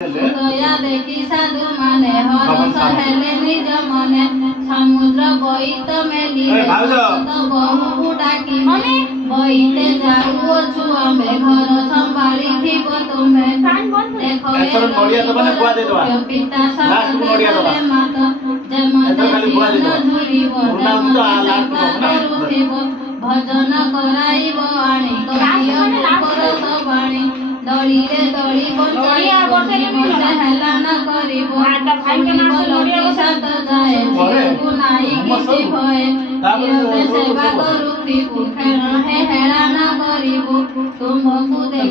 दया देखी साधु माने हरस हेले निज मने समुद्र बहित मेलिले सत बहु डाकी बहिते जाऊछु आमे घर संभाली थिब तुमे देखो पिता सत मात जमते झुरिब करुथिब भजन कराइब आणी परस बाणी दली रे दली बंचाई हेला न करिब शुनिब लकी सात जाए झियकु नाई किसी भय निरते सेवा करुथिबु खेल हे हेला न करिबु तुमकु देखि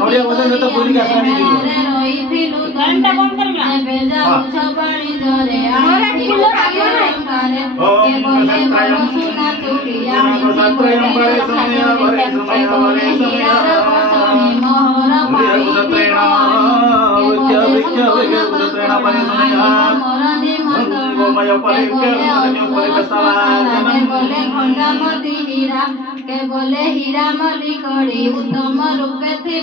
हेलारे रहिथिलु जेबे जाउछ बाणिज्ୟରେ आଣିथिलु अलंकारे केवल मन सुना चूड़ी आଣିथिबु हीरार बसनी मोहर पाणी बोले हीरा मलिकड़ी उत्तम रूपे थी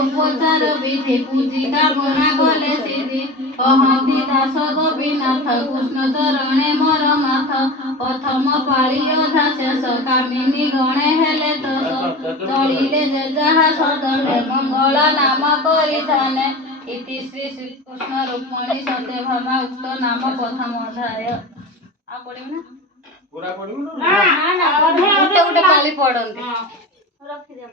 उपचार विधि पूजी कामना कले सिद्धि अहंति दास गोपीनाथ कृष्ण चरणे मोर माथ प्रथम पाଳି अधा शेष कामिनी गणे हेले तस चलिले जे जहा सदने मंगल नाम करिथाने इति श्री कृष्ण रुक्मिणी सत्यभामा उक्त नाम प्रथम अध्याय। आ पढिबो ना पूरा पढिबो ना ना ना गोटे गोटे पाली पढन्ते रखि दे।